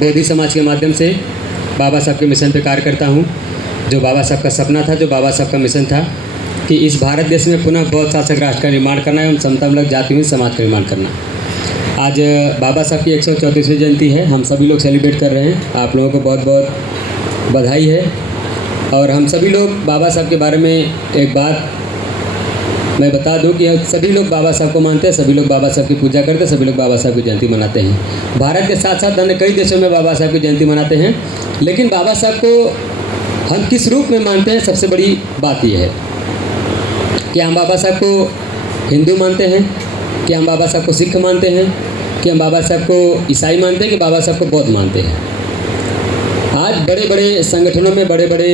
बोधी समाज के माध्यम से बाबा साहब के मिशन पे कार्य करता हूँ। जो बाबा साहब का सपना था, जो बाबा साहब का मिशन था कि इस भारत देश में पुनः बौद्ध शासक राष्ट्र का निर्माण करना एवं समतामूलक जातिहीन समाज का निर्माण करना। आज बाबा साहब की 134वीं जयंती है, हम सभी लोग सेलिब्रेट कर रहे हैं। आप लोगों को बहुत बहुत बधाई है। और हम सभी लोग बाबा साहब के बारे में एक बात मैं बता दूं कि सभी लोग बाबा साहब को मानते हैं, सभी लोग बाबा साहब की पूजा करते हैं, सभी लोग बाबा साहब की जयंती मनाते हैं। भारत के साथ साथ अन्य कई देशों में बाबा साहब की जयंती मनाते हैं। लेकिन बाबा साहब को हम किस रूप में मानते हैं, सबसे बड़ी बात यह है कि हम बाबा साहब को हिंदू मानते हैं, कि हम बाबा साहब को सिख मानते हैं, कि हम बाबा साहब को ईसाई मानते हैं, कि बाबा साहब को बौद्ध मानते हैं। आज बड़े बड़े संगठनों में बड़े बड़े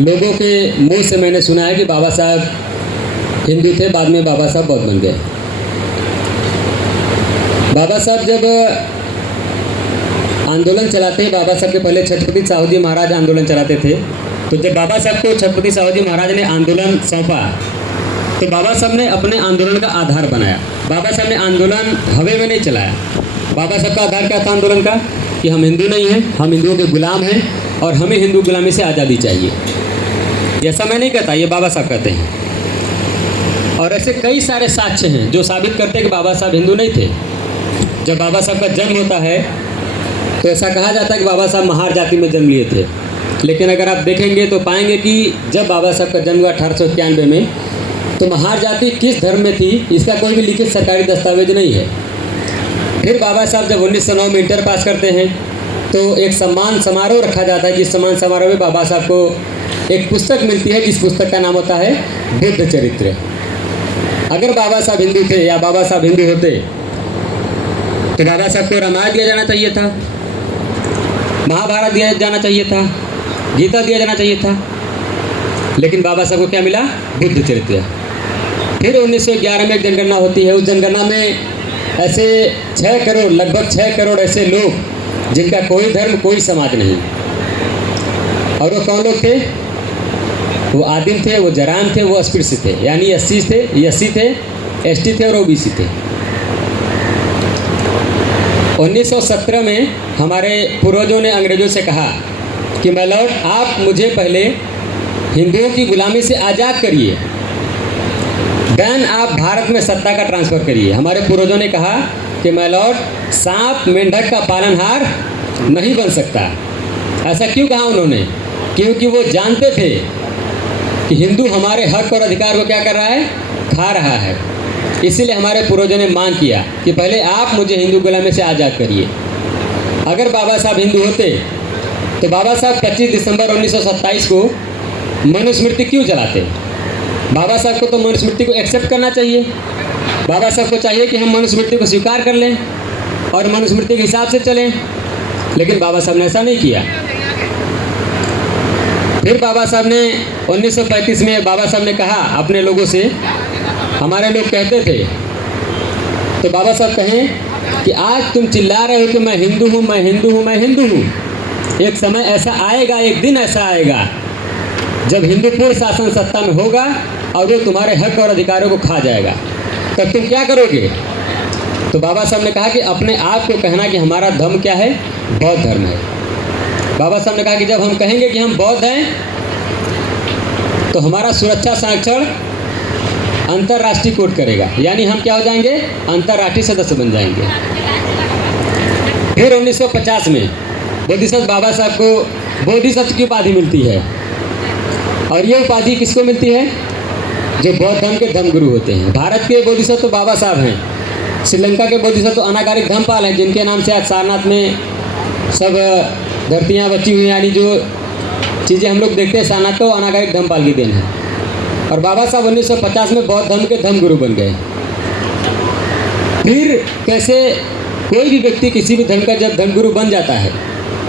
लोगों के मुंह से मैंने सुना है कि बाबा साहब हिंदू थे, बाद में बाबा साहब बौद्ध बन गए। बाबा साहब जब आंदोलन चलाते, बाबा साहब के पहले छत्रपति साहू जी महाराज आंदोलन चलाते थे। तो जब बाबा साहब को छत्रपति साहू जी महाराज ने आंदोलन सौंपा तो बाबा साहब ने अपने आंदोलन का आधार बनाया। बाबा साहब ने आंदोलन हवे में नहीं चलाया। बाबा साहब का आधार क्या था आंदोलन का? कि हम हिंदू नहीं हैं, हम हिंदुओं के गुलाम हैं और हमें हिंदू गुलामी से आज़ादी चाहिए। ऐसा मैं नहीं कहता, ये बाबा साहब कहते हैं। और ऐसे कई सारे साक्ष्य हैं जो साबित करते हैं कि बाबा साहब हिंदू नहीं थे। जब बाबा साहब का जन्म होता है तो ऐसा कहा जाता है कि बाबा साहब महार जाति में जन्म लिए थे। लेकिन अगर आप देखेंगे तो पाएंगे कि जब बाबा साहब का जन्म हुआ 1891 में, तो महार जाति किस धर्म में थी इसका कोई भी लिखित सरकारी दस्तावेज नहीं है। फिर बाबा साहब जब 1909 में इंटर पास करते हैं तो एक सम्मान समारोह रखा जाता है। जिस सम्मान समारोह में बाबा साहब को एक पुस्तक मिलती है, जिस पुस्तक का नाम होता है बुद्ध चरित्र। अगर बाबा साहब हिंदू थे या बाबा साहब हिंदू होते तो बाबा साहब को रामायण दिया जाना चाहिए था, महाभारत दिया जाना चाहिए था, गीता दिया जाना चाहिए था। लेकिन बाबा साहब को क्या मिला? बुद्ध चरित्र। फिर 1911 में एक जनगणना होती है। उस जनगणना में ऐसे 6 करोड़, लगभग 6 करोड़ ऐसे लोग जिनका कोई धर्म कोई समाज नहीं। और वो कौन लोग थे? वो आदिम थे, वो जराम थे, वो अस्पृश्य थे, यानी एससी थे, एसटी थे और ओबीसी थे। 1917 में हमारे पूर्वजों ने अंग्रेजों से कहा कि माय लॉर्ड, आप मुझे पहले हिंदुओं की गुलामी से आज़ाद करिए, देन आप भारत में सत्ता का ट्रांसफ़र करिए। हमारे पूर्वजों ने कहा कि माय लॉर्ड, सांप मेंढक का पालनहार नहीं बन सकता। ऐसा क्यों कहा उन्होंने? क्योंकि वो जानते थे कि हिंदू हमारे हक और अधिकार को क्या कर रहा है? खा रहा है। इसीलिए हमारे पूर्वजों ने मांग किया कि पहले आप मुझे हिंदू गुलामी से आज़ाद करिए। अगर बाबा साहब हिंदू होते तो बाबा साहब 25 दिसंबर 1927 को मनुस्मृति क्यों जलाते? बाबा साहब को तो मनुस्मृति को एक्सेप्ट करना चाहिए। बाबा साहब को चाहिए कि हम मनुस्मृति को स्वीकार कर लें और मनुस्मृति के हिसाब से चलें। लेकिन बाबा साहब ने ऐसा नहीं किया। फिर बाबा साहब ने 1935 में बाबा साहब ने कहा अपने लोगों से, हमारे लोग कहते थे, तो बाबा साहब कहें कि आज तुम चिल्ला रहे हो कि मैं हिंदू हूँ, मैं हिंदू हूँ, मैं हिंदू हूँ। एक समय ऐसा आएगा, एक दिन ऐसा आएगा जब हिंदू पूर्ण शासन सत्ता में होगा और वो तुम्हारे हक और अधिकारों को खा जाएगा। तब तुम क्या करोगे? तो बाबा साहब ने कहा कि अपने आप को कहना कि हमारा धर्म क्या है? बौद्ध धर्म है। बाबा साहब ने कहा कि जब हम कहेंगे कि हम बौद्ध हैं तो हमारा सुरक्षा संरक्षण अंतर्राष्ट्रीय कोर्ट करेगा, यानी हम क्या हो जाएंगे? अंतर्राष्ट्रीय सदस्य बन जाएंगे। फिर 1950 में बोधिसत्व बाबा साहब को बोधिसत्व की उपाधि मिलती है। और ये उपाधि किसको मिलती है? जो बौद्ध धर्म के धर्मगुरु होते हैं। भारत के बोधिसत्व बाबा साहब हैं। श्रीलंका के बोधिसत्व अनागारिक धर्मपाल हैं, जिनके नाम से आज सारनाथ में सब धरतियाँ बची हुई हैं, यानी जो चीज़ें हम लोग देखते हैं सारनाथ को, अनागारिक धर्मपाल की देन है। और बाबा साहब 1950 में बौद्ध धर्म के धर्मगुरु बन गए। फिर कैसे कोई भी व्यक्ति किसी भी धर्म का जब धर्मगुरु बन जाता है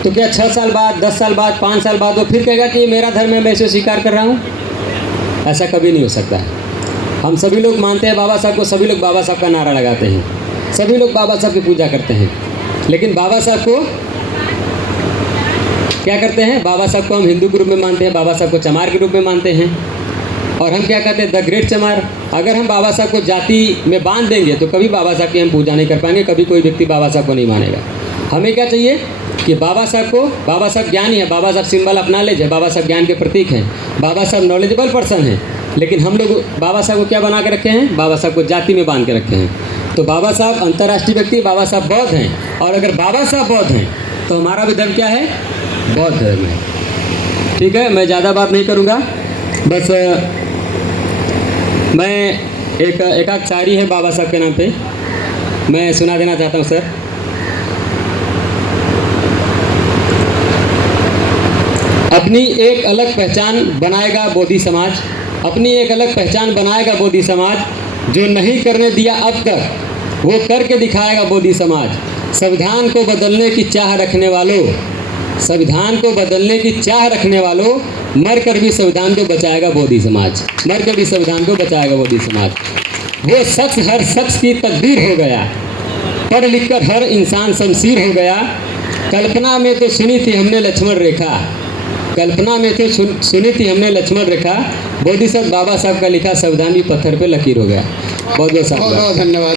तो क्या 6 साल बाद, 10 साल बाद, 5 साल बाद वो फिर कहेगा कि ये मेरा धर्म है, मैं इसे स्वीकार कर रहा हूँ? ऐसा कभी नहीं हो सकता है। हम सभी लोग मानते हैं बाबा साहब को, सभी लोग बाबा साहब का नारा लगाते हैं, सभी लोग बाबा साहब की पूजा करते हैं। लेकिन बाबा साहब को क्या करते हैं? बाबा साहब को हम हिंदू के रूप में मानते हैं, बाबा साहब को चमार के रूप में मानते हैं। और हम क्या कहते हैं? द ग्रेट चमार। अगर हम बाबा साहब को जाति में बांध देंगे तो कभी बाबा साहब की हम पूजा नहीं कर पाएंगे, कभी कोई व्यक्ति बाबा साहब को नहीं मानेगा। हमें क्या चाहिए कि बाबा साहब ज्ञानी है, बाबा साहब सिंबल ऑफ नॉलेज है, बाबा साहब ज्ञान के प्रतीक हैं, बाबा साहब नॉलेजेबल पर्सन हैं, लेकिन हम लोग बाबा साहब को क्या बना के रखे हैं? बाबा साहब को जाति में बांध के रखे हैं। तो बाबा साहब अंतर्राष्ट्रीय व्यक्ति, बाबा साहब बौद्ध हैं, और अगर बाबा साहब बौद्ध हैं तो हमारा भी धर्म क्या है? बौद्ध धर्म है। ठीक है, मैं ज़्यादा बात नहीं करूँगा, बस मैं एक आध शायरी है बाबा साहब के नाम पे, मैं सुना देना चाहता हूँ सर। अपनी एक अलग पहचान बनाएगा बोधि समाज, अपनी एक अलग पहचान बनाएगा बोधि समाज, जो नहीं करने दिया अब तक वो करके दिखाएगा बोधि समाज। संविधान को बदलने की चाह रखने वालों, संविधान को बदलने की चाह रखने वालों, मर कर भी संविधान को बचाएगा बोधि समाज, मर कर भी संविधान को बचाएगा बोधि समाज। वो शख्स हर शख्स की तकदीर हो गया, पढ़ लिख कर हर इंसान शमशीर हो गया। कल्पना में तो सुनी थी हमने लक्ष्मण रेखा, कल्पना में तो सुनी थी हमने लक्ष्मण रेखा, बोधिसत्व बाबा साहब का लिखा संविधान भी पत्थर पे लकीर हो गया। बहुत बहुत धन्यवाद।